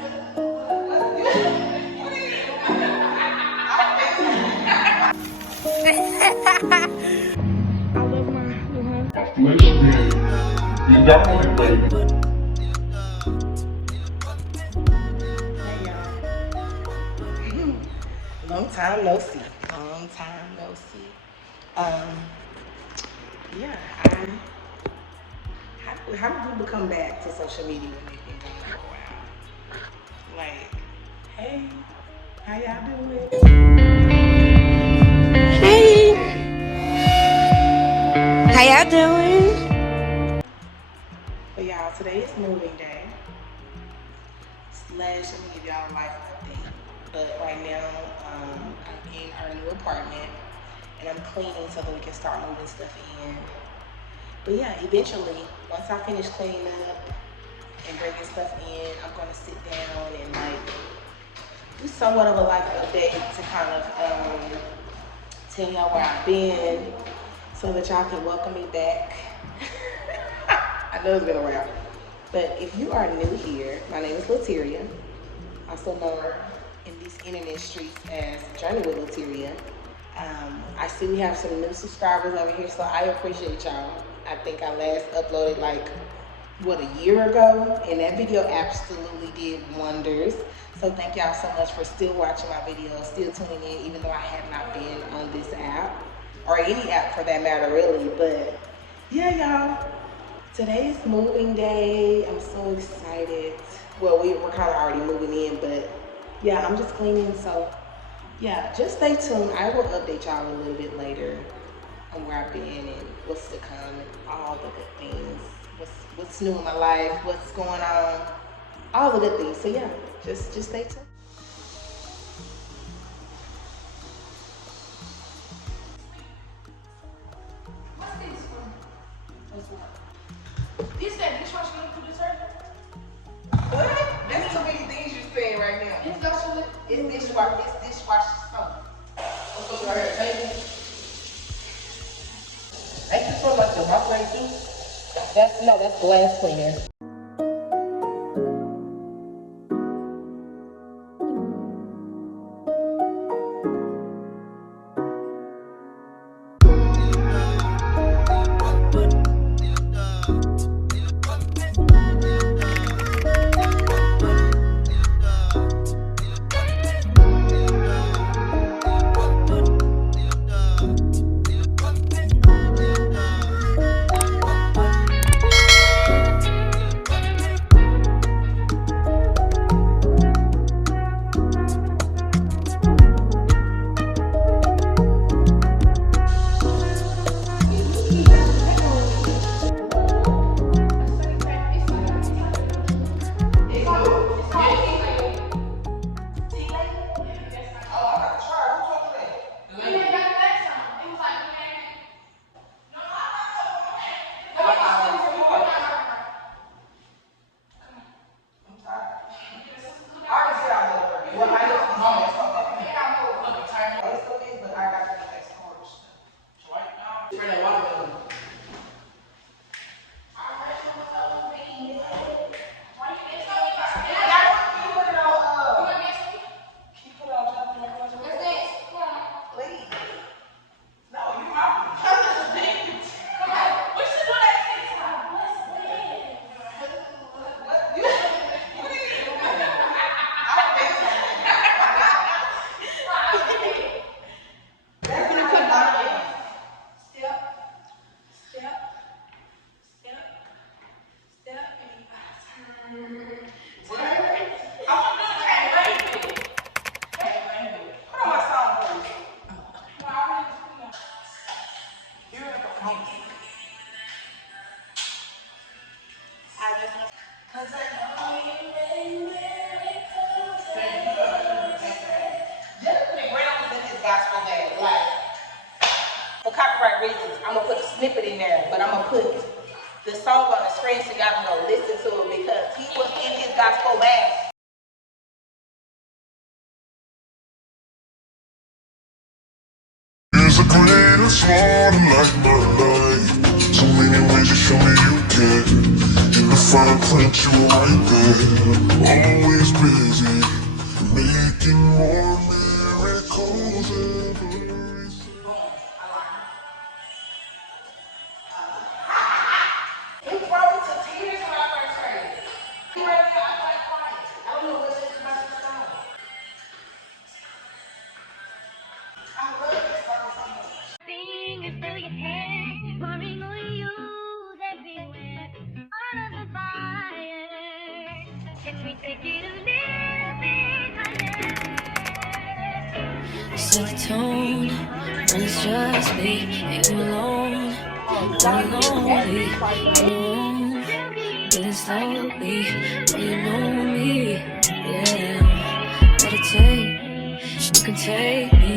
You got one, baby. Long time no see. Long time no see. Yeah, how do people come back to social media when they've been gone for a while? Like, hey, how y'all doing? Hey, how y'all doing? But y'all, today is moving day. Let me give y'all a life update. But right now, I'm in our new apartment and I'm cleaning so that we can start moving stuff in. But yeah, eventually, once I finish cleaning up and bringing stuff in, I'm gonna sit down and like do somewhat of a life update to kind of tell y'all where I've been so that y'all can welcome me back. I know it's been a while. But if you are new here, my name is Lateria, also known in these internet streets as Journey with Lateria. I see we have some new subscribers over here, so I appreciate y'all. I think I last uploaded like, a year ago, and that video absolutely did wonders. So thank y'all so much for still watching my videos, still tuning in, even though I have not been on this app, or any app for that matter, really. But yeah, y'all. Today is moving day. I'm so excited. Well, we're kind of already moving in, but yeah, I'm just cleaning. So yeah, just stay tuned. I will update y'all a little bit later on where I've been and what's to come and all the good things. What's new in my life, what's going on, all the good things. So yeah, just stay tuned. What's this one? What's what? This that dishwasher gonna do this right? What? There's too many things you're saying right now. It's dishwasher. It's dishwasher soap. What's going right here? Baby. Ain't this one like the microwave too? That's glass cleaner. For copyright reasons, I'm gonna put a snippet in there, but I'm gonna put the song on the screen so y'all can go listen to it because he was in his gospel bag. Here's a greatest one like my life. So many ways you show me you care. In the fine print, you like that. Always busy, making more miracles every He brought me to tears when I first heard it. Right now, I like crying. I don't know what to do about this song. I love this song so much. Fingers through your hair, pouring on you everywhere. All of the fire. Can we take it a little bit higher? Set the tone when it's just me and you alone. Down lonely, alone. Getting slowly, when you know me. Yeah, meditate. You can take me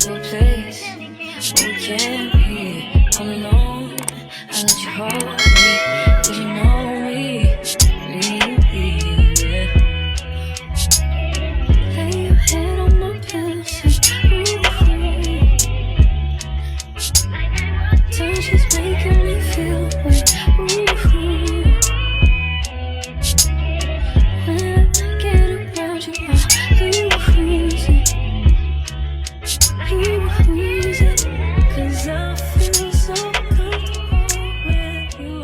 to a place where we can't be all alone. I let you hold me, 'cause you know me. Yeah. Lay your head on my pillow, touch is making me feel wet. When I get around you, I lose it. Lose it. 'Cause I feel so comfortable with you.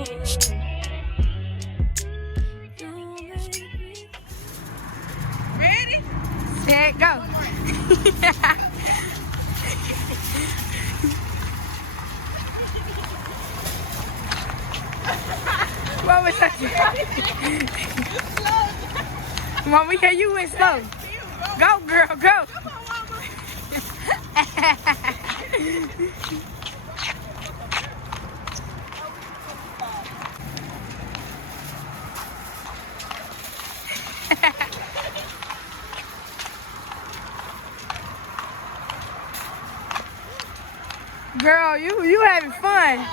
You make me. Ready? Set, go. What was that? Mama, we hear you went slow. Go, girl, go. Girl, you having fun.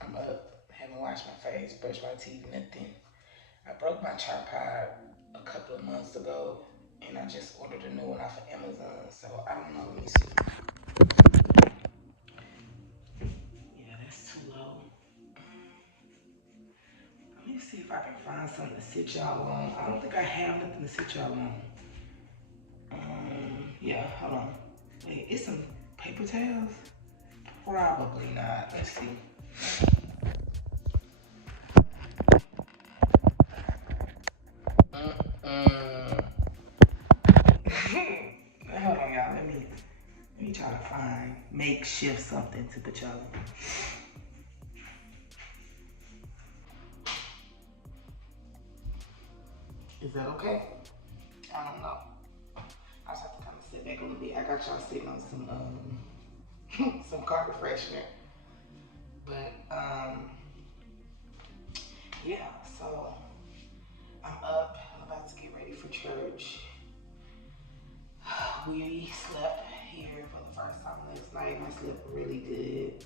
I'm up, haven't washed my face, brushed my teeth, nothing. I broke my tripod a couple of months ago, and I just ordered a new one off of Amazon, so I don't know, let me see. Yeah, that's too low. Let me see if I can find something to sit y'all on. I don't think I have nothing to sit y'all on. Yeah, hold on. Wait, it's some paper towels? Probably not. Let's see. Hold on, y'all. Let me try to find makeshift something to put y'all in. Is that okay? I don't know. I just have to kind of sit back a little bit. I got y'all sitting on some some carpet freshener. But yeah, so I'm up. I'm about to get ready for church. We slept here for the first time last night, and I slept really good.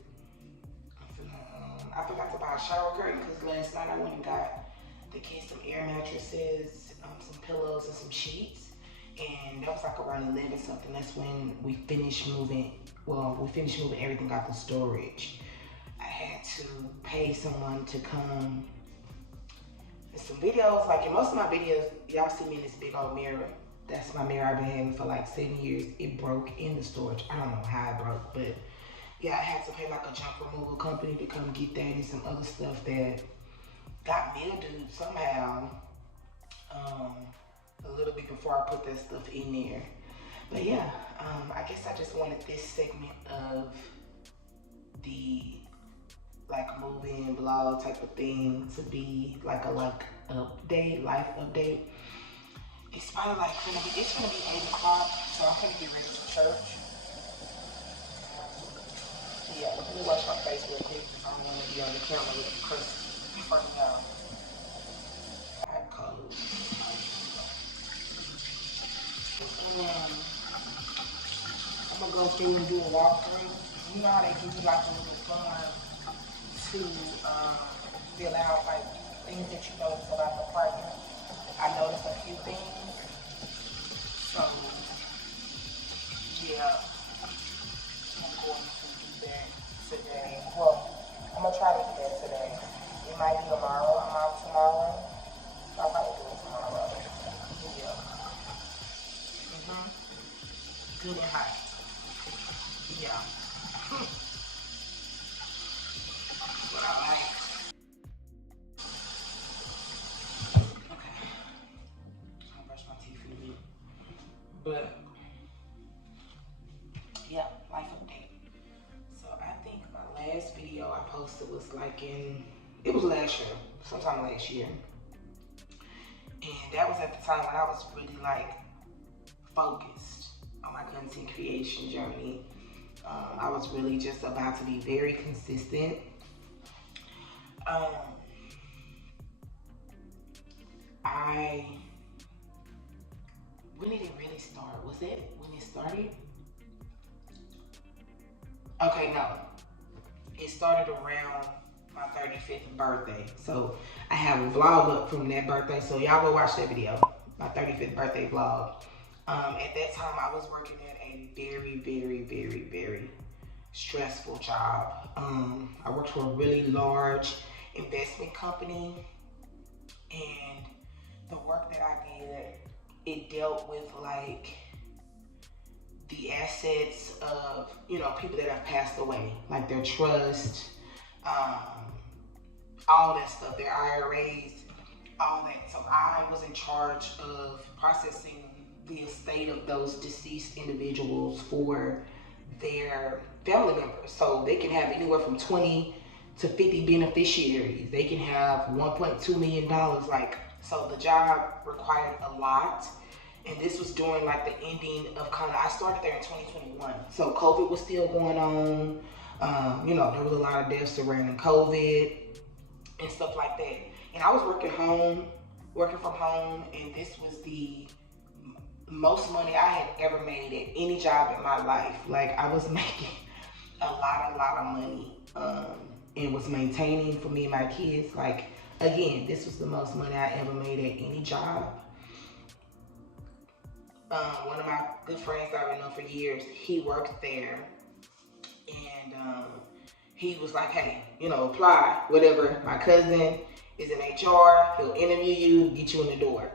I forgot to buy a shower curtain because last night I went and got the kids some air mattresses, some pillows, and some sheets. And that was like around 11 something. That's when we finished moving. Well, we finished moving everything out the storage. I had to pay someone to come. There's some videos, like in most of my videos, y'all see me in this big old mirror. That's my mirror I've been having for like 7 years. It broke in the storage. I don't know how it broke, but yeah, I had to pay like a junk removal company to come get that and some other stuff that got mildewed somehow a little bit before I put that stuff in there. But yeah, I guess I just wanted this segment of the like moving vlog type of thing to be like a update, life update. It's probably like it's gonna be 8 o'clock, so I'm gonna get ready for church. Yeah, let me wash my face real quick. I don't want to be on the camera looking crusty in front of y'all. I cold. I'm gonna go through and do a walkthrough. You know how they give you like a little form to fill out like things that you know about the apartment. I noticed a few things. So, yeah, I'm going to do that today. Well, I'm going to try to do that today. It might be tomorrow. I'm out tomorrow. So I'll probably do it tomorrow. Yeah. Good and hot. Yeah. What I like. Okay. I'll brush my teeth in a bit. But yeah, life update. So I think my last video I posted was it was last year, sometime last year. And that was at the time when I was really focused on my content creation journey. I was really just about to be very consistent. When did it really start? Was it when it started? Okay, no. It started around my 35th birthday. So I have a vlog up from that birthday. So y'all go watch that video, my 35th birthday vlog. At that time, I was working at a very, very, very, very stressful job. I worked for a really large investment company, and the work that I did, it dealt with the assets of, people that have passed away, like their trust, all that stuff, their IRAs, all that. So I was in charge of processing the estate of those deceased individuals for their family members. So they can have anywhere from 20 to 50 beneficiaries. They can have $1.2 million. So the job required a lot. And this was during the ending of I started there in 2021. So COVID was still going on. There was a lot of deaths surrounding COVID and stuff like that. And I was working from home, and this was the most money I had ever made at any job in my life. I was making a lot of money, and was maintaining for me and my kids. Again, this was the most money I ever made at any job. One of my good friends that I've known for years, he worked there, and he was like, hey, apply, whatever. My cousin is in HR, he'll interview you, get you in the door.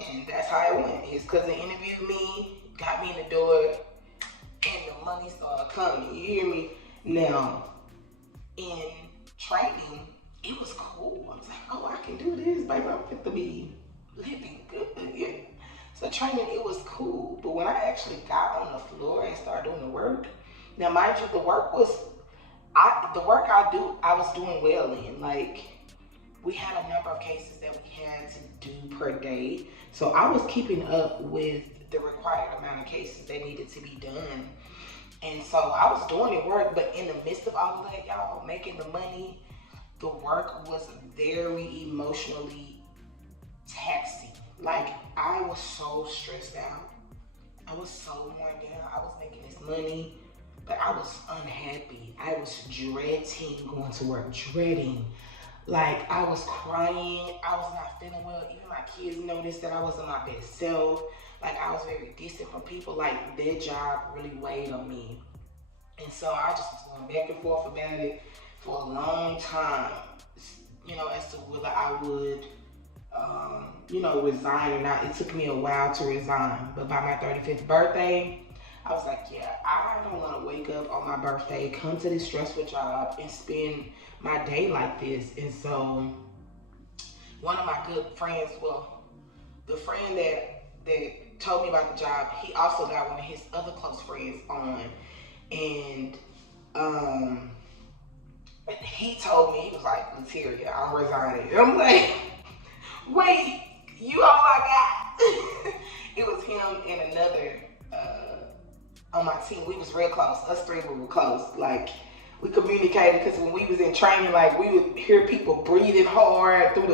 And that's how it went. His cousin interviewed me, got me in the door, and the money started coming. You hear me? Now, in training, it was cool. I was like, oh, I can do this, baby. I'm fit to be living good. Yeah. So training, it was cool. But when I actually got on the floor and started doing the work, now mind you, the work I was doing well in. We had a number of cases that we had to do per day. So I was keeping up with the required amount of cases that needed to be done. And so I was doing the work, but in the midst of all of that, y'all, making the money, the work was very emotionally taxing. I was so stressed out. I was so worn down. I was making this money, but I was unhappy. I was dreading going to work, dreading. I was crying. I was not feeling well. Even my kids noticed that I wasn't my best self. I was very distant from people. That job really weighed on me. And so I just was going back and forth about it for a long time, as to whether I would, resign or not. It took me a while to resign. But by my 35th birthday, I was like, yeah, I don't want to wake up on my birthday, come to this stressful job, and spend my day like this. And so one of my good friends, the friend that told me about the job, he also got one of his other close friends on. And he told me, he was like, Lateria, I'm resigning. And I'm like, wait, you all I got? It was him and another on my team. We was real close. Us three were close. We communicated because when we was in training, we would hear people breathing hard through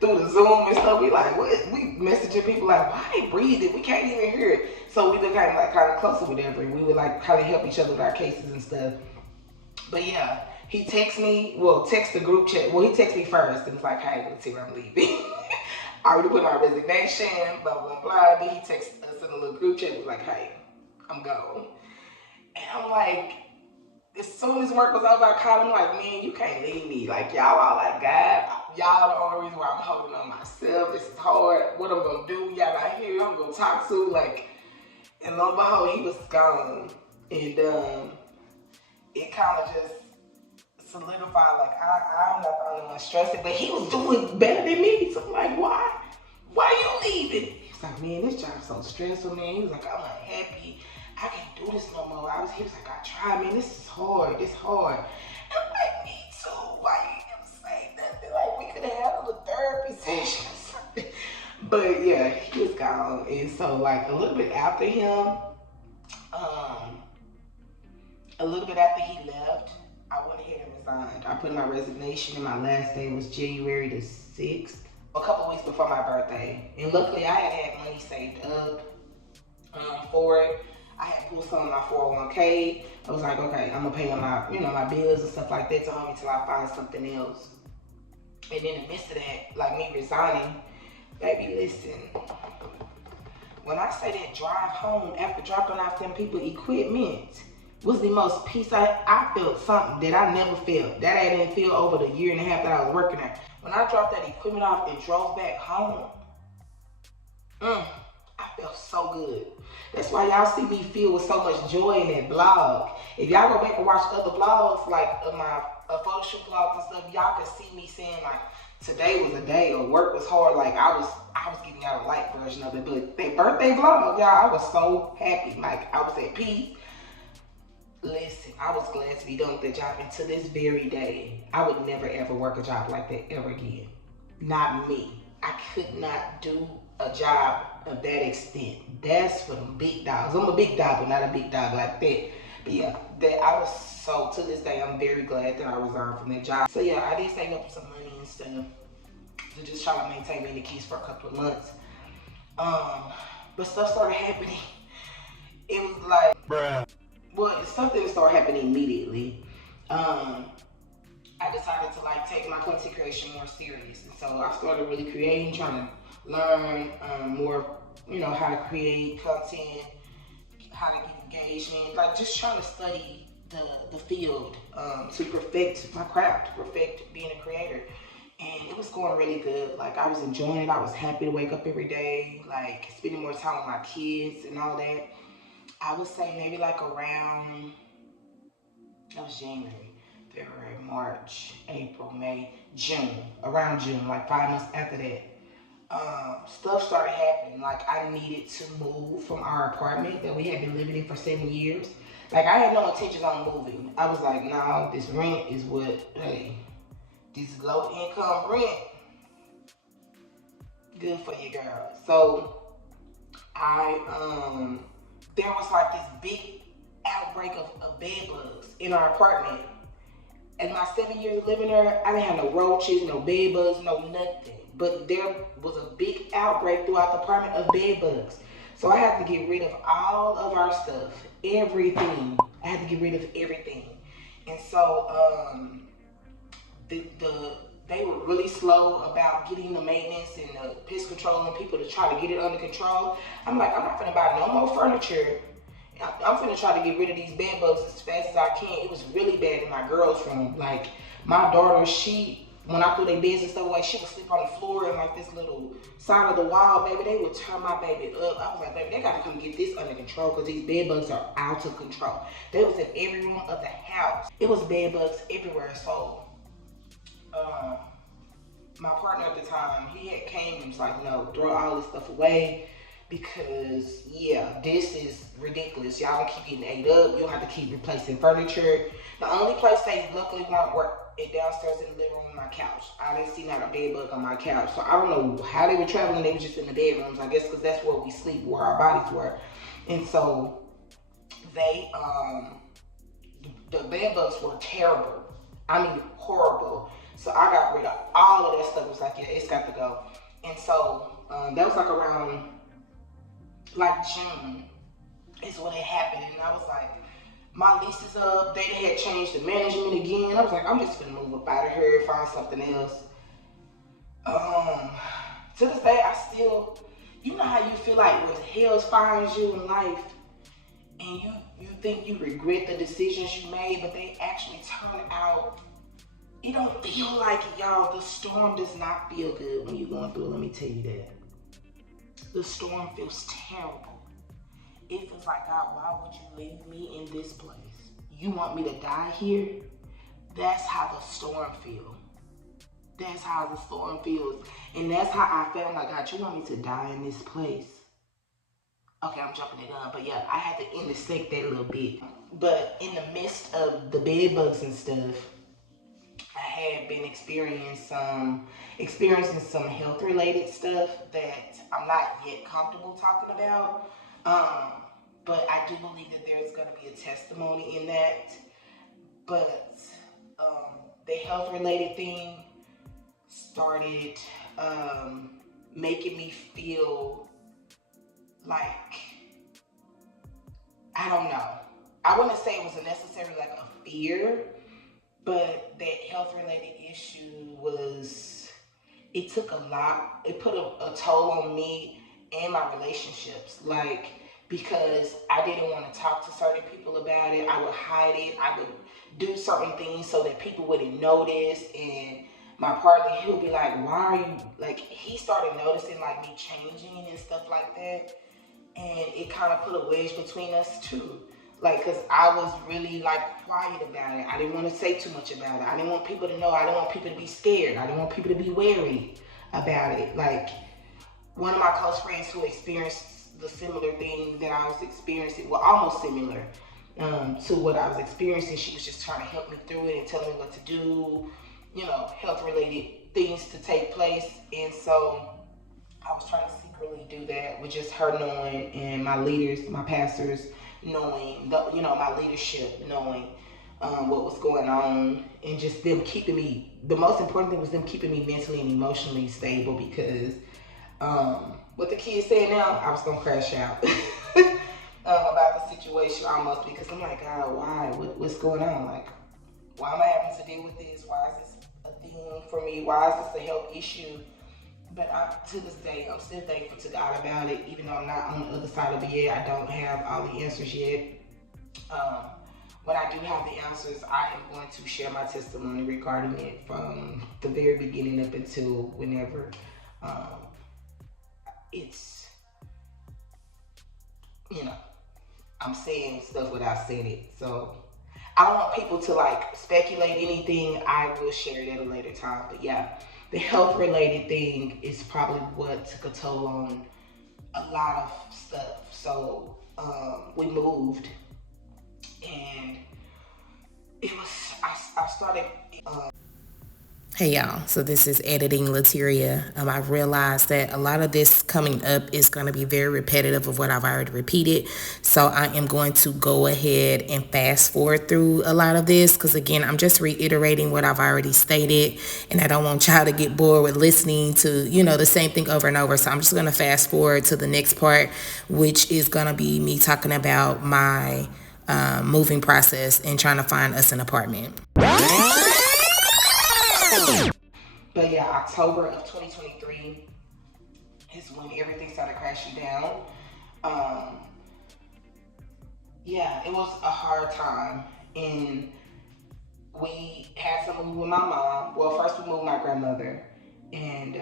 the Zoom and stuff. We what? We messaging people why they breathing? We can't even hear it. So we been kind of close or whatever. And we would kind of help each other with our cases and stuff. But yeah, he texted me. Text the group chat. Well, he texted me first and was like, hey, let's see where I'm leaving. I already put my resignation, blah, blah, blah. Then he texted us in a little group chat, was like, hey, I'm gone. And I'm like, as soon as work was over, I called him like, man, you can't leave me. Like, y'all all like, God, y'all the only reason why I'm holding on myself. This is hard. What I'm going to do, y'all not here, I'm going to talk to. Like, and lo and behold, he was gone. And it kind of just solidified, like, I'm not the only one stressing, but he was doing better than me. So I'm like, why? Why you leaving? He's like, man, this job's so stressful, man. He was like, I'm unhappy. I can't do this no more. He was like, I tried, man. This is hard. It's hard. And I'm like, me too. Why you never say nothing? Like, we could have had a little therapy session or something. But yeah, he was gone. And so, like, a little bit after he left, I went ahead and resigned. I put in my resignation, and my last day was January the 6th, a couple weeks before my birthday. And luckily, I had money saved up for it. I had pulled some of my 401k. I was like, okay, I'm gonna pay on my, my bills and stuff like that to hold me till I find something else. And in the midst of that, like me resigning, baby, listen. When I say that drive home after dropping off them people equipment was the most peace I felt something that I never felt. That I didn't feel over the year and a half that I was working there. When I dropped that equipment off and drove back home, I felt so good. That's why y'all see me filled with so much joy in that blog. If y'all go back and watch other blogs, like my photo shoot blogs and stuff, y'all can see me saying like, today was a day, or work was hard. Like I was giving y'all a light version of it. But that birthday vlog, y'all, I was so happy. Like I was at peace. Listen, I was glad to be done with the job, and to this very day, I would never ever work a job like that ever again. Not me. I could not do a job of that extent. That's for them big dogs. I'm a big dog, but not a big dog like that. But yeah, I was so, to this day, I'm very glad that I resigned from that job. So yeah, I did save up some money and stuff to just try to maintain me in the keys for a couple of months. But stuff started happening. It was like, bruh. Well, stuff didn't start happening immediately. I decided to like take my content creation more serious. And so I started really creating, trying to learn more, how to create content, how to get engagement, like just trying to study the field to perfect my craft, perfect being a creator. And it was going really good. Like I was enjoying it. I was happy to wake up every day, like spending more time with my kids and all that. I would say maybe like around, that was January, February, March, April, May, June, around June, like 5 months after that. Stuff started happening. Like I needed to move from our apartment that we had been living in for 7 years. Like I had no intentions on moving. I was like, nah, this rent is what, hey, this low income rent, good for you, girl. So there was like this big outbreak of bed bugs in our apartment. In my 7 years of living there, I didn't have no roaches, no bed bugs, no nothing. But there was a big outbreak throughout the apartment of bed bugs. So I had to get rid of all of our stuff, everything. I had to get rid of everything. And so they were really slow about getting the maintenance and the pest control and people to try to get it under control. I'm like, I'm not gonna buy no more furniture. I'm gonna try to get rid of these bed bugs as fast as I can. It was really bad in my girls' room. Like my daughter, when I threw their beds and stuff away, she would sleep on the floor in like this little side of the wall, baby. They would turn my baby up. I was like, baby, they gotta come get this under control because these bed bugs are out of control. They was in every room of the house. It was bed bugs everywhere. So my partner at the time, he had came and was like, no, throw all this stuff away because yeah, this is ridiculous. Y'all don't keep getting ate up. You don't have to keep replacing furniture. The only place they luckily weren't it downstairs in the living room on my couch. I didn't see not a bed bug on my couch. So I don't know how they were traveling. They were just in the bedrooms, I guess, because that's where we sleep, where our bodies were. And so they, the bed bugs were terrible. I mean, horrible. So I got rid of all of that stuff. It was like, yeah, it's got to go. And so that was like around like June is when it happened. And I was like, my lease is up. They had changed the management again. I was like, I'm just gonna move up out of here and find something else. To To this day, I still, you know how you feel like when hell finds you in life and you think you regret the decisions you made, but they actually turn out, it don't feel like it, y'all. The storm does not feel good when you're going through, let me tell you that. The storm feels terrible. It feels like, God, why would you leave me in this place? You want me to die here? That's how the storm feels. That's how the storm feels. And that's how I felt like, God, you want me to die in this place? Okay, I'm jumping the gun, but yeah, I had to intersect that a little bit. But in the midst of the bed bugs and stuff, I had been experiencing some health related stuff that I'm not yet comfortable talking about. But I do believe that there's going to be a testimony in that. But the health related thing started making me feel like, I don't know. I wouldn't say it was a necessarily like a fear, but that health related issue was, it took a lot. It put a toll on me and my relationships. Like, because I didn't want to talk to certain people about it. I would hide it. I would do certain things so that people wouldn't notice. And my partner, he would be like, why are you, like, he started noticing like me changing and stuff like that. And it kind of put a wedge between us too. Like, cause I was really like quiet about it. I didn't want to say too much about it. I didn't want people to know. I didn't want people to be scared. I didn't want people to be wary about it. Like, one of my close friends who experienced the similar thing that I was experiencing, well, almost similar to what I was experiencing. She was just trying to help me through it and tell me what to do, you know, health related things to take place. And so I was trying to secretly do that with just her knowing, and my leaders, my pastors knowing, my leadership knowing what was going on, and just them keeping me, the most important thing was them keeping me mentally and emotionally stable, because what the kids say now, I was going to crash out about the situation almost, because I'm like, God, why? What's going on? Like, why am I having to deal with this? Why is this a thing for me? Why is this a health issue? But to this day, I'm still thankful to God about it, even though I'm not on the other side of the bed. I don't have all the answers yet. When I do have the answers, I am going to share my testimony regarding it from the very beginning up until whenever. It's, I'm saying stuff without saying it. So I don't want people to like speculate anything. I will share it at a later time. But yeah, the health related thing is probably what took a toll on a lot of stuff. So we moved, and it was, I started. Hey y'all, so this is Editing Lateria. I've realized that a lot of this coming up is going to be very repetitive of what I've already repeated. So I am going to go ahead and fast forward through a lot of this, because again, I'm just reiterating what I've already stated, and I don't want y'all to get bored with listening to, the same thing over and over. So I'm just going to fast forward to the next part, which is going to be me talking about my moving process and trying to find us an apartment. But yeah, October of 2023 is when everything started crashing down. Yeah, it was a hard time, and we had to move with my mom. Well, first we moved my grandmother, and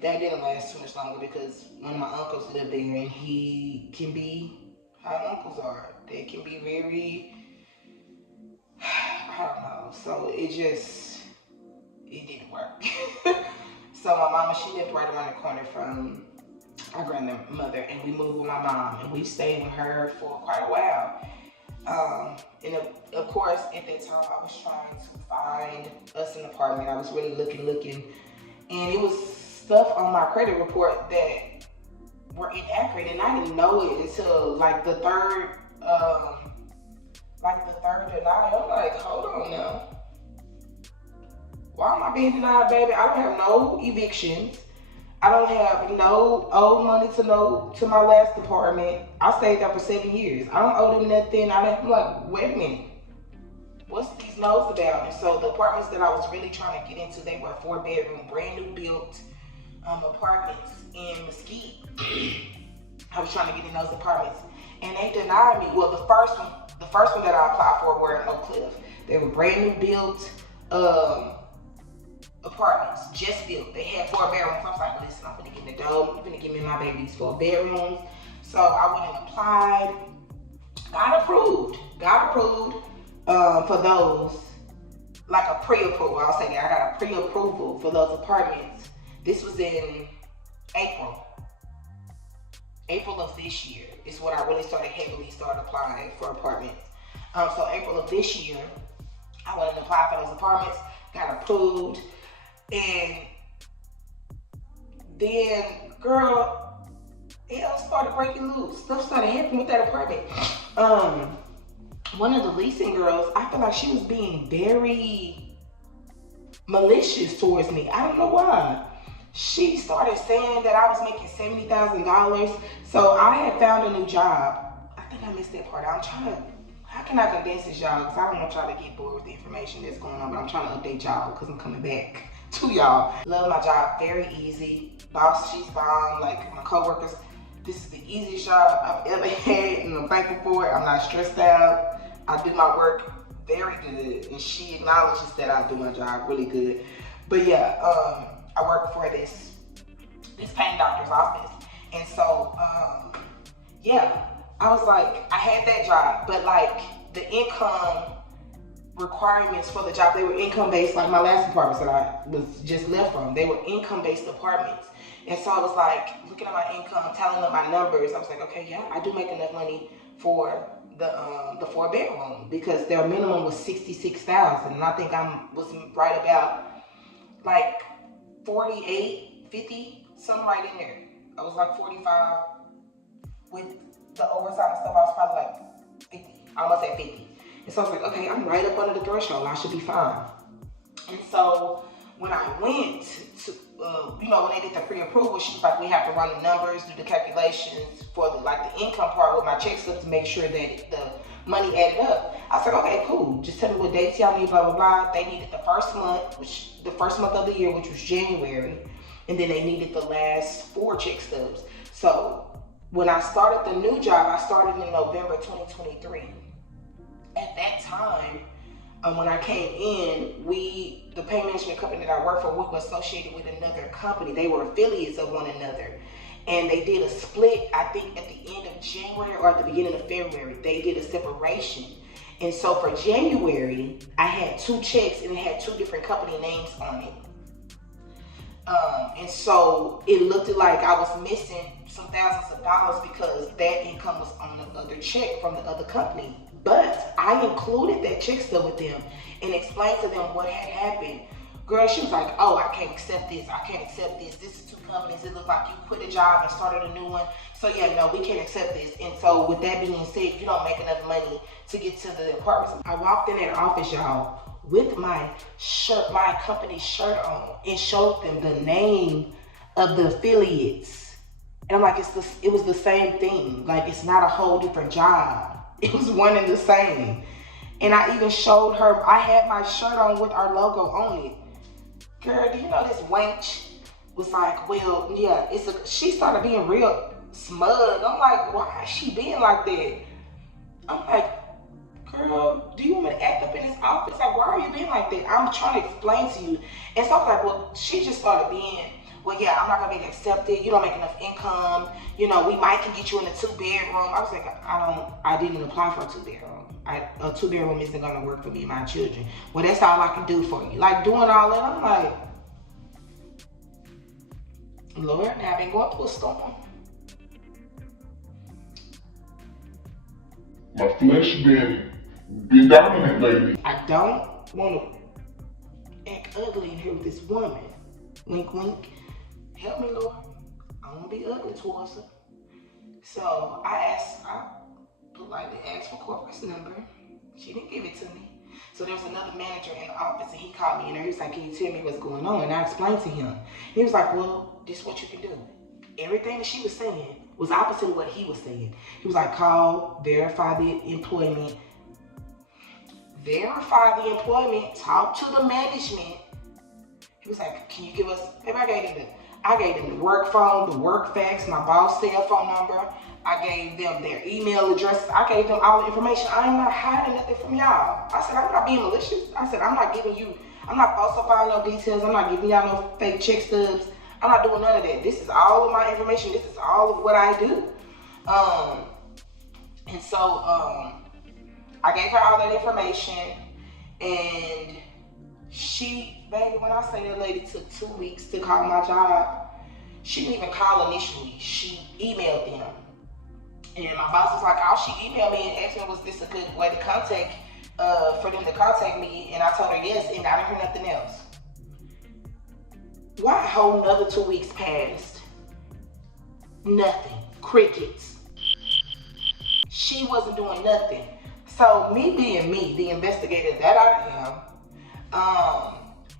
that didn't last too much longer because one of my uncles lived there, and he can be how uncles are. They can be very, I don't know. So it didn't work. So my mama, she lived right around the corner from our grandmother, and we moved with my mom, and we stayed with her for quite a while. And of course, at that time, I was trying to find us an apartment. I was really looking, and it was stuff on my credit report that were inaccurate, and I didn't know it until like the third denial. I'm like, hold on now. Why am I being denied, baby? I don't have no evictions. I don't have no old money to my last apartment. I stayed there for 7 years. I don't owe them nothing. I'm like, wait a minute. What's these no's about? And so the apartments that I was really trying to get into, they were 4-bedroom, brand new built. apartments in Mesquite. I was trying to get in those apartments, and they denied me. Well, the first one that I applied for were in Oak Cliff. They were brand new built apartments, just built. They had 4 bedrooms. I was like, listen, I'm gonna get in the dough. I'm gonna give me my baby's 4 bedrooms. So I went and applied. Got approved for those, like a pre-approval. I'll say that I got a pre-approval for those apartments. This was in April of this year is when I really heavily started applying for apartments. So April of this year, I went and applied for those apartments, got approved, and then, girl, hell started breaking loose. Stuff started happening with that apartment. One of the leasing girls, I feel like she was being very malicious towards me. I don't know why. She started saying that I was making $70,000. So I had found a new job. I think I missed that part. How can I condense this, y'all? Because I don't want y'all to get bored with the information that's going on, but I'm trying to update y'all because I'm coming back to y'all. Love my job, very easy. Boss, she's bomb. Like my coworkers, this is the easiest job I've ever had, and I'm thankful for it. I'm not stressed out. I do my work very good, and she acknowledges that I do my job really good. But yeah, I work for this pain doctor's office, and so yeah, I was like, I had that job, but like the income requirements for the job, they were income based. Like my last apartments that I was just left from, they were income based apartments. And so I was like looking at my income, telling them my numbers. I was like, okay, yeah, I do make enough money for the 4 bedroom because their minimum was $66,000, and I think I was right about like 48, 50, something right in there. I was like 45 with the overtime and stuff. I was probably like 50, almost at 50. And so I was like, okay, I'm right up under the threshold. I should be fine. And so when I went to, when they did the pre-approval, she was like, we have to run the numbers, do the calculations for the income part with my check slip to make sure that the money added up. I was like, okay, cool. Just tell me what dates y'all need, blah, blah, blah. They needed the first month of the year, which was January. And then they needed the last 4 check stubs. So when I started the new job, I started in November 2023. At that time, when I came in, the pain management company that I work for, we were associated with another company. They were affiliates of one another. And they did a split, I think at the end of January or at the beginning of February, they did a separation. And so for January, I had 2 checks and it had 2 different company names on it. And so it looked like I was missing some thousands of dollars because that income was on the other check from the other company. But I included that check stub with them and explained to them what had happened. Girl, she was like, oh, I can't accept this. I can't accept this. This is 2 companies. It looked like you quit a job and started a new one. So yeah, no, we can't accept this. And so with that being said, you don't make enough money to get to the apartments. I walked in that office, y'all, with my shirt, my company shirt on, and showed them the name of the affiliates. And I'm like, it was the same thing. Like, it's not a whole different job. It was one and the same. And I even showed her, I had my shirt on with our logo on it. Girl, do you know this wench was like, well, yeah, she started being real smug. I'm like, why is she being like that? I'm like, girl, do you want me to act up in this office? Like, why are you being like that? I'm trying to explain to you. And so I was like, well, she just started being, well, yeah, I'm not gonna be accepted. You don't make enough income. You know, we might can get you in a 2-bedroom. I was like, I didn't apply for a 2-bedroom. A 2-bedroom isn't gonna work for me and my children. Well, that's all I can do for you. Like, doing all that, I'm like, Lord, now I've been going through a storm. My flesh been dominant lately. I don't want to act ugly in here with this woman. Wink, wink. Help me, Lord. I don't want to be ugly towards her. So I politely asked for corporate's number. She didn't give it to me. So there was another manager in the office, and he called me in there. He was like, can you tell me what's going on? And I explained to him. He was like, well, this is what you can do. Everything that she was saying was opposite of what he was saying. He was like, call, verify the employment, talk to the management. He was like, can you give us, maybe I gave him I gave them the work phone, the work fax, my boss cell phone number. I gave them their email addresses. I gave them all the information. I am not hiding nothing from y'all. I said, I'm not being malicious. I said, I'm not falsifying no details. I'm not giving y'all no fake check stubs. I'm not doing none of that. This is all of my information. This is all of what I do. And so I gave her all that information, and baby, when I say that lady took 2 weeks to call my job, she didn't even call initially. She emailed them. And my boss was like, she emailed me and asked me, was this a good way to contact, for them to contact me? And I told her yes, and I didn't hear nothing else. Why a whole nother 2 weeks passed? Nothing. Crickets. She wasn't doing nothing. So me being me, the investigator that I am,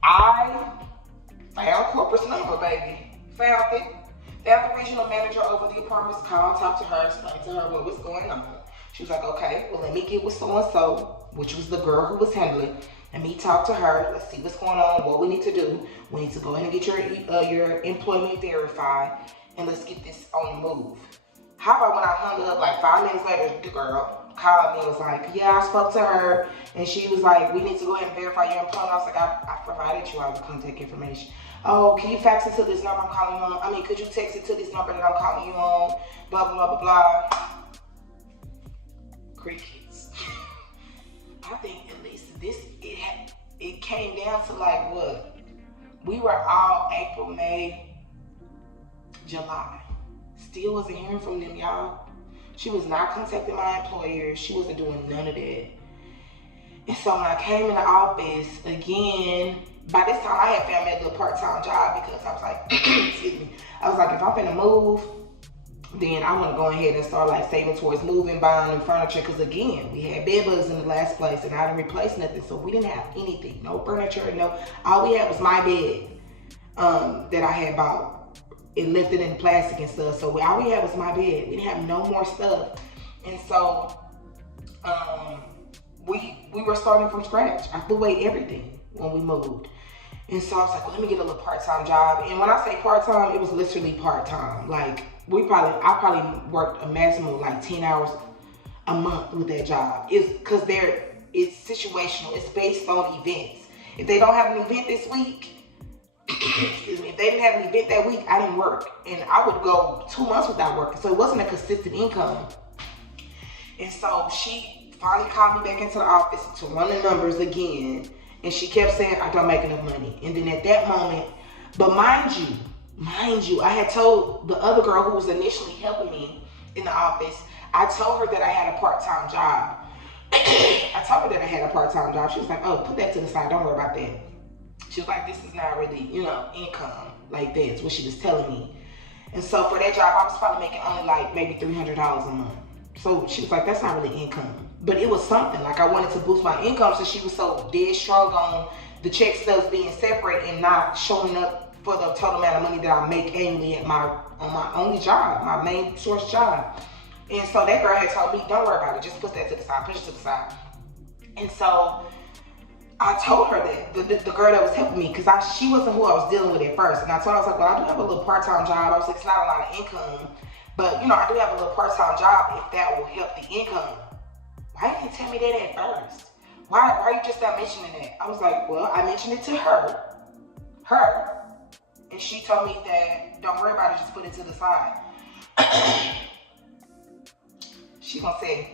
I found corporate's number, baby. Found it. Found the regional manager over the apartments, called, talked to her, explained to her what was going on. She was like, okay, well, let me get with so-and-so, which was the girl who was handling. Let me talk to her. Let's see what's going on, what we need to do. We need to go ahead and get your employment verified, and let's get this on the move. How about when I hung up, like 5 minutes later, the girl called me and was like, yeah, I spoke to her, and she was like, we need to go ahead and verify your employment. I was like, I provided you all the contact information. Oh, can you fax it to this number I'm calling you on? Could you text it to this number that I'm calling you on? Blah, blah, blah, blah, blah. Crickets. I think at least it came down to like what? We were all April, May, July. Still wasn't hearing from them, y'all. She was not contacting my employer. She wasn't doing none of that. And so when I came in the office again, by this time I had found me a little part-time job because I was like, excuse me, I was like, if I'm finna move, then I want to go ahead and start like saving towards moving, buying new furniture. Because again, we had bed bugs in the last place and I didn't replace nothing. So we didn't have anything, no furniture, all we had was my bed that I had bought. It left it in plastic and stuff. So all we had was my bed. We didn't have no more stuff. And so we were starting from scratch. I threw away everything when we moved. And so I was like, well, let me get a little part-time job. And when I say part-time, it was literally part-time. Like I probably worked a maximum of like 10 hours a month with that job. It's because it's situational. It's based on events. If they don't have an event this week, excuse me, if they didn't have an event that week, I didn't work. And I would go 2 months without working. So it wasn't a consistent income. And so she finally called me back into the office to run the numbers again. And she kept saying, I don't make enough money. And then at that moment, but mind you, I had told the other girl who was initially helping me in the office, I told her that I had a part-time job. I told her that I had a part-time job. She was like, oh, put that to the side. Don't worry about that. She was like, this is not really, income. Like that's what she was telling me. And so for that job, I was probably making only like maybe $300 a month. So she was like, that's not really income. But it was something. Like I wanted to boost my income, so she was so dead strong on the check stubs being separate and not showing up for the total amount of money that I make annually on my only job, my main source job. And so that girl had told me, don't worry about it, just put that to the side, push it to the side. And so I told her that, the girl that was helping me, because she wasn't who I was dealing with at first. And I told her, I was like, well, I do have a little part-time job. I was like, it's not a lot of income, but I do have a little part-time job if that will help the income. Why didn't you tell me that at first? Why are you just not mentioning that? I was like, well, I mentioned it to her. And she told me that, don't worry about it, just put it to the side. She gonna say,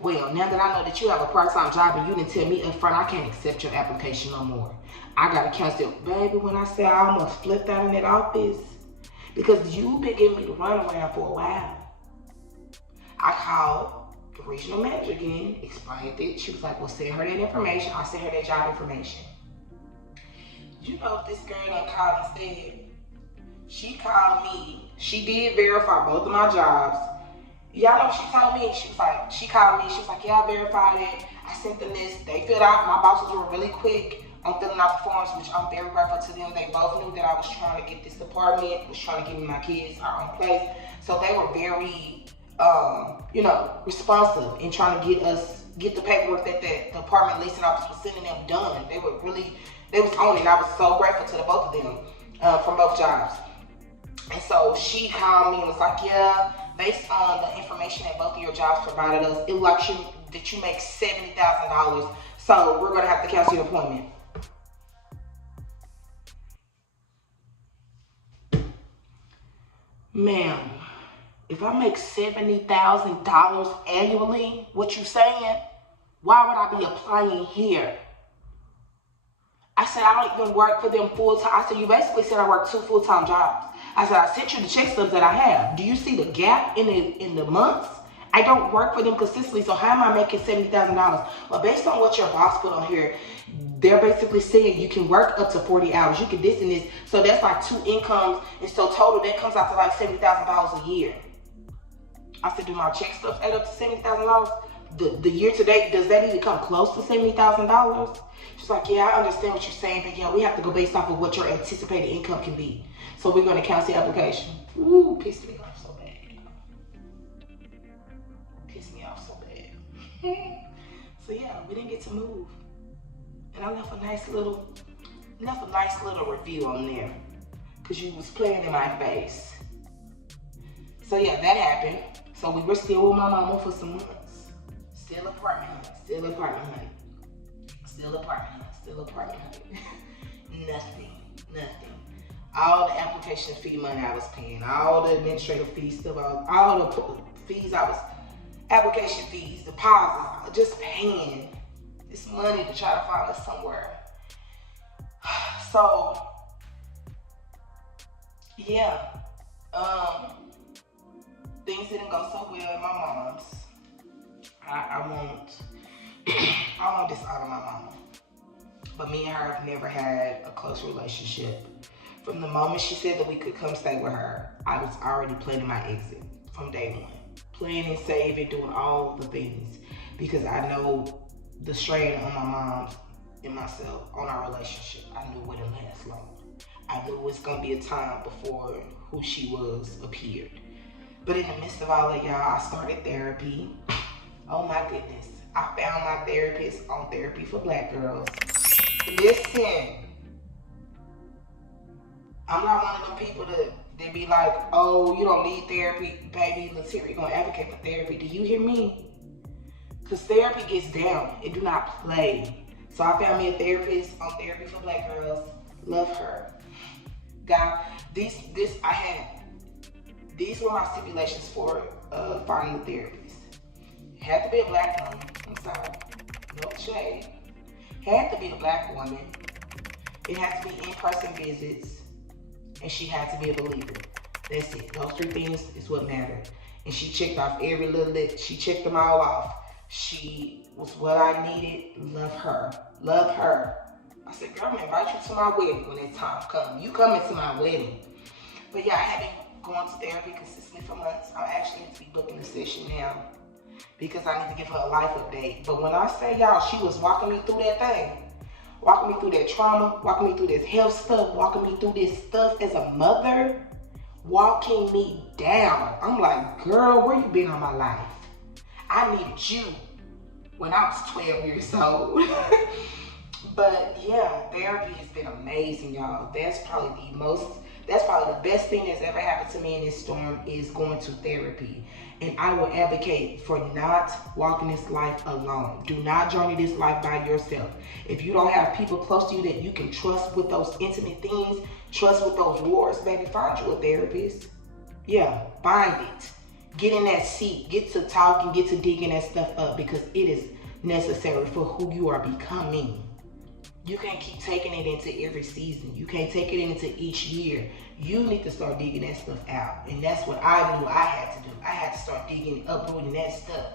well, now that I know that you have a part-time job and you didn't tell me up front, I can't accept your application no more. I gotta cancel. Baby, when I say I almost flipped out in that office, because you've been giving me the runaround for a while. I called the regional manager again, explained it. She was like, well, send her that information. I sent her that job information. You know what this girl done called and said? She called me. She did verify both of my jobs. Y'all know what she told me? She called me. She was like, yeah, I verified it. I sent them this. They filled out. My bosses were really quick on filling out the forms, which I'm very grateful to them. They both knew that I was trying to get this apartment, was trying to give me my kids our own place. So they were very, responsive in trying to get the paperwork that the apartment leasing office was sending them done. They was on it. I was so grateful to the both of them from both jobs. And so she called me and was like, yeah, based on the information that both of your jobs provided us, it looks that you make $70,000. So we're going to have to cancel your appointment. Ma'am, if I make $70,000 annually, what you saying? Why would I be applying here? I said, I don't even work for them full time. I said, you basically said I work 2 full-time jobs. I said, I sent you the check stubs that I have. Do you see the gap in the months? I don't work for them consistently, so how am I making $70,000? Well, based on what your boss put on here, they're basically saying you can work up to 40 hours. You can this and this. So that's like 2 incomes. And so total, that comes out to like $70,000 a year. I said, do my check stubs add up to $70,000? The year to date, does that even come close to $70,000? She's like, yeah, I understand what you're saying, but yeah, we have to go based off of what your anticipated income can be. So we're going to cancel the application. Ooh, pissed me off so bad. Pissed me off so bad. So yeah, we didn't get to move. And I left a nice little review on there. Because you was playing in my face. So yeah, that happened. So we were still with my mama for some months. Still apartment hunting, still apartment hunting. Still apartment hunting, still apartment hunting. Nothing. All the application fee money I was paying, all the administrative fees, stuff, all the fees application fees, deposits, just paying this money to try to find us somewhere. So, yeah, things didn't go so well at my mom's. I won't dishonor my mama. But me and her have never had a close relationship. From the moment she said that we could come stay with her, I was already planning my exit from day one. Planning, saving, doing all the things. Because I know the strain on my mom and myself on our relationship. I knew it wouldn't last long. I knew it was going to be a time before who she was appeared. But in the midst of all of y'all, I started therapy. Oh my goodness. I found my therapist on Therapy for Black Girls. Listen, I'm not one of them people that be like, oh, you don't need therapy, baby. Lateria gonna advocate for therapy. Do you hear me? Because therapy gets down. It do not play. So I found me a therapist on Therapy for Black Girls. Love her. God, these were my stipulations for finding a therapist. Had to be a black woman. I'm sorry. No shade. Had to be a black woman. It had to be in-person visits. And she had to be a believer. That's it. Those 3 things is what mattered. And she checked off every little list. She checked them all off. She was what I needed. Love her. Love her. I said, girl, I'm gonna invite you to my wedding when that time comes. You coming to my wedding. But yeah, I have been going to therapy consistently for months. I actually need to be booking a session now because I need to give her a life update. But when I say y'all, she was walking me through that thing. Walking me through that trauma, walking me through this health stuff, walking me through this stuff as a mother, walking me down. I'm like, girl, where you been all my life? I needed you when I was 12 years old. But yeah, therapy has been amazing, y'all. That's probably the best thing that's ever happened to me in this storm is going to therapy. And I will advocate for not walking this life alone. Do not journey this life by yourself. If you don't have people close to you that you can trust with those intimate things, trust with those wars, baby, find you a therapist. Yeah, find it. Get in that seat. Get to talking, get to digging that stuff up because it is necessary for who you are becoming. You can't keep taking it into every season. You can't take it into each year. You need to start digging that stuff out. And that's what I knew I had to do. I had to start digging, uprooting that stuff.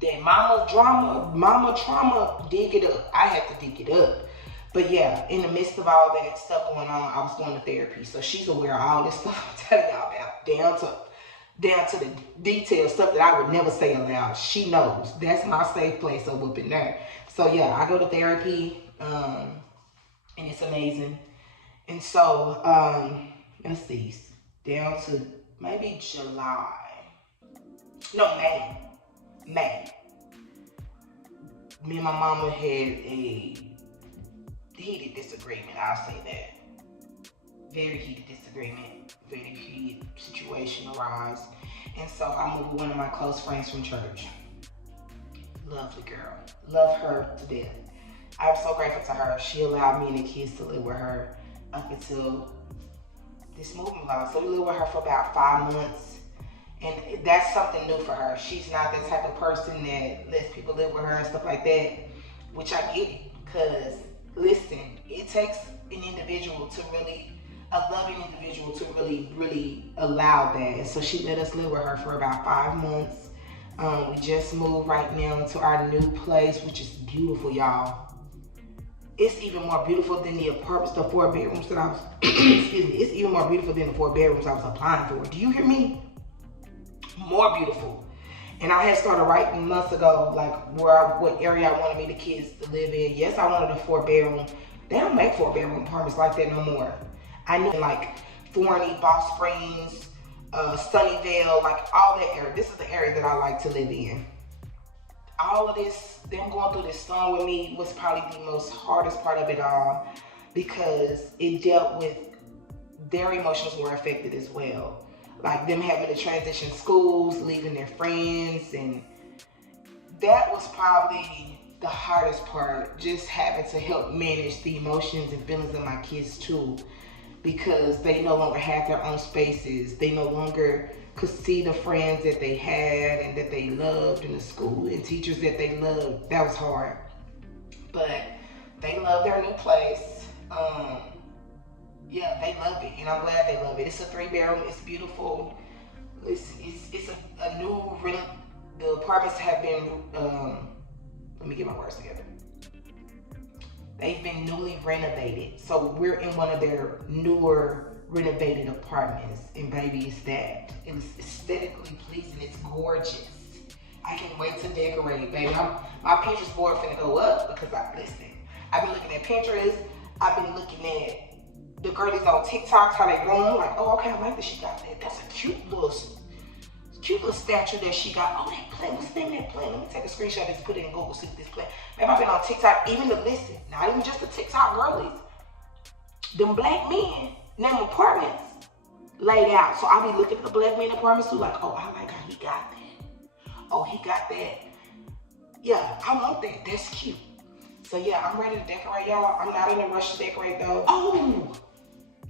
That mama trauma, dig it up. I had to dig it up. But yeah, in the midst of all that stuff going on, I was going to therapy. So she's aware of all this stuff I'm telling y'all about. Down to the details, stuff that I would never say aloud. She knows. That's my safe place up in there. So yeah, I go to therapy, and it's amazing. And so, let's see, down to maybe July. No, May. Me and my mama had a heated disagreement, I'll say that. very heated disagreement, very heated situation arise. And so I moved with one of my close friends from church. Lovely girl. Love her to death. I'm so grateful to her. She allowed me and the kids to live with her up until this moving law. So we lived with her for about 5 months. And that's something new for her. She's not the type of person that lets people live with her and stuff like that, which I get it. Because, listen, it takes an individual to really, a loving individual to really allow that. And so she let us live with her for about 5 months. We just moved right now into our new place, which is beautiful, y'all. It's even more beautiful than the apartments, the 4 bedrooms that I was, excuse me, it's even more beautiful than the 4 bedrooms I was applying for. Do you hear me? More beautiful. And I had started writing months ago, like what area I wanted me the kids to live in. Yes, I wanted a 4 bedroom. They don't make 4 bedroom apartments like that no more. I knew like Forney, Ball Springs, Sunnyvale, like all that area. This is the area that I like to live in. All of this, them going through this storm with me was probably the most hardest part of it all, because it dealt with their emotions were affected as well. Like them having to transition schools, leaving their friends, and that was probably the hardest part, just having to help manage the emotions and feelings of my kids too, because they no longer have their own spaces. They no longer could see the friends that they had and that they loved in the school and teachers that they loved. That was hard. But they love their new place. Yeah, they love it, and I'm glad they love it. It's a 3 bedroom, it's beautiful. It's a new, the apartments have been, let me get my words together. They've been newly renovated. So we're in one of their newer renovated apartments, and baby, it's that. It's aesthetically pleasing, it's gorgeous. I can't wait to decorate, baby. My Pinterest board finna go up because I've been looking at Pinterest, I've been looking at the girlies on TikTok, how they going, like, oh, okay, I like that she got that. That's a cute little statue that she got. Oh, that plant, what's the name of that plant? Let me take a screenshot and put it in Google, see what this plant. Maybe I've been on TikTok, even to listen, not even just the TikTok girlies. Them black men, them apartments laid out. So I'll be looking at the black men apartments too, like, oh, I like how he got that. Oh, he got that. Yeah, I want that. That's cute. So yeah, I'm ready to decorate, y'all. I'm not in a rush to decorate though. Oh,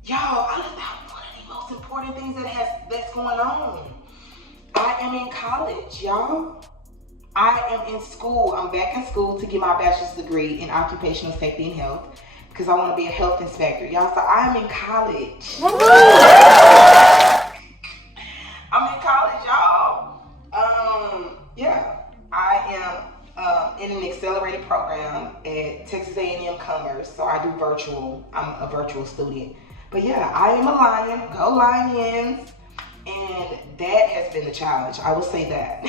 y'all, I left out one of the most important things that's going on. I am in college, y'all. I am in school. I'm back in school to get my bachelor's degree in occupational safety and health, because I want to be a health inspector, y'all. So I'm in college. I'm in college, y'all. Yeah, I am in an accelerated program at Texas A&M Commerce. So I do virtual. I'm a virtual student. But yeah, I am a lion. Go Lions. And that has been the challenge. I will say that.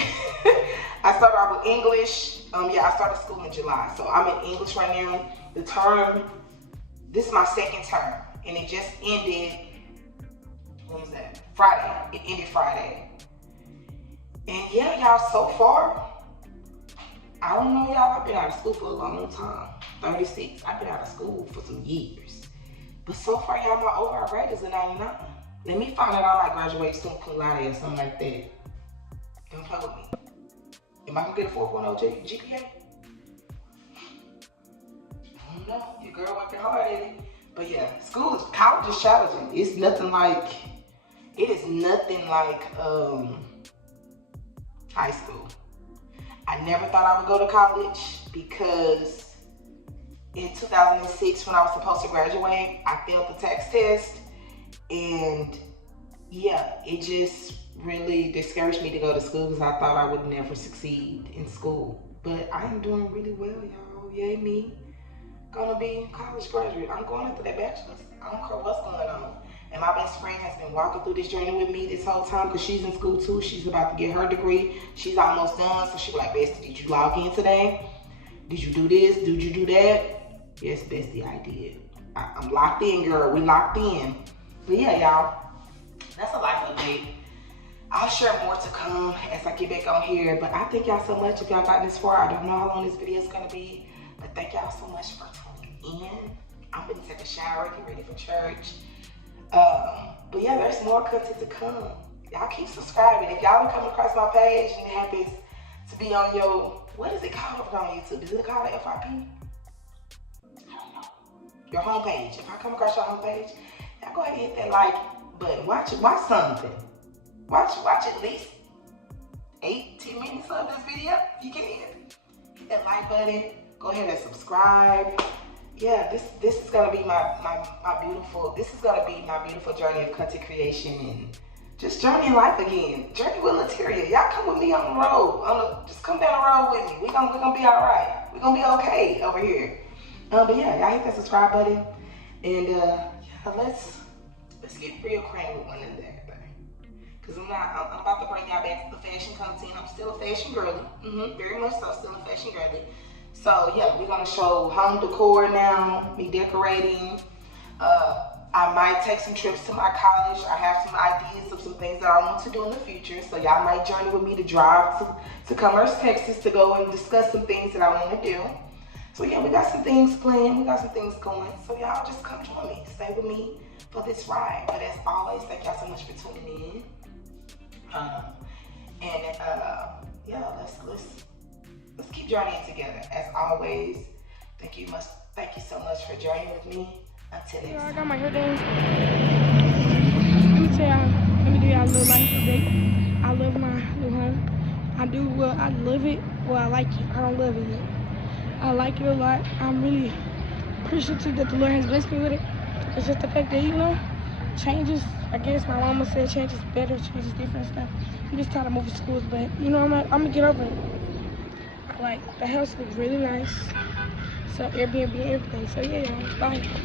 I started out with English. I started school in July. So I'm in English right now. The term, this is my 2nd term. And it just ended, when was that? Friday. It ended Friday. And yeah, y'all, so far, I don't know, y'all. I've been out of school for a long time. 36. I've been out of school for some years. But so far, y'all, my overall grade is a 99. Let me find out I might graduate soon, cum laude or something like that. Don't play with me. Am I gonna get a 4.0 GPA? I don't know. Your girl working hard at it. But yeah, college is challenging. It is nothing like high school. I never thought I would go to college because in 2006, when I was supposed to graduate, I failed the tax test. And yeah, it just really discouraged me to go to school because I thought I would never succeed in school. But I am doing really well, y'all. Yay me. Gonna be a college graduate. I'm going into that bachelor's. I don't care what's going on. And my best friend has been walking through this journey with me this whole time because she's in school too. She's about to get her degree. She's almost done. So she's like, Bestie, did you log in today? Did you do this? Did you do that? Yes, Bestie, I did. I'm locked in, girl. We locked in. But yeah, y'all, that's a life update. I'll share more to come as I get back on here. But I thank y'all so much if y'all got this far. I don't know how long this video is going to be. But thank y'all so much for tuning in. I'm going to take a shower, get ready for church. But yeah, there's more content to come. Y'all keep subscribing. If y'all are coming across my page and it happens to be on your, what is it called over on YouTube? Is it called FYP? I don't know. Your homepage. If I come across your homepage, y'all go ahead and hit that like button. Watch something. Watch at least 8-10 minutes of this video. If you can. Hit that like button. Go ahead and subscribe. Yeah, this is gonna be my beautiful journey of content creation and just journey in life again. Journey with Lateria. Y'all come with me on the road. Just come down the road with me. We're gonna be all right. We're gonna be okay over here. But yeah, y'all hit that subscribe button, and yeah, let's get real crazy with one another. Cause I'm about to bring y'all back to the fashion content. I'm still a fashion girly. Very much so, still a fashion girly. So yeah, we're gonna show home decor now, me decorating. I might take some trips to my college. I have some ideas of some things that I want to do in the future. So y'all might journey with me to drive to Commerce, Texas to go and discuss some things that I want to do. So yeah, we got some things planned, we got some things going. So y'all just come join me, stay with me for this ride. But as always, thank y'all so much for tuning in. Yeah, let's keep journeying together. As always, thank you so much for journeying with me. Until next time. I got my hair done. Let me do y'all a little life update. I love my new home. I love it. Well, I like it. I don't love it yet. I like it a lot. I'm really appreciative that the Lord has blessed me with it. It's just the fact that, changes, I guess my mama said change is better, change is different stuff. I'm just tired of moving schools, but I'm gonna get over it. The house looks really nice. So Airbnb and everything. So yeah, y'all, bye.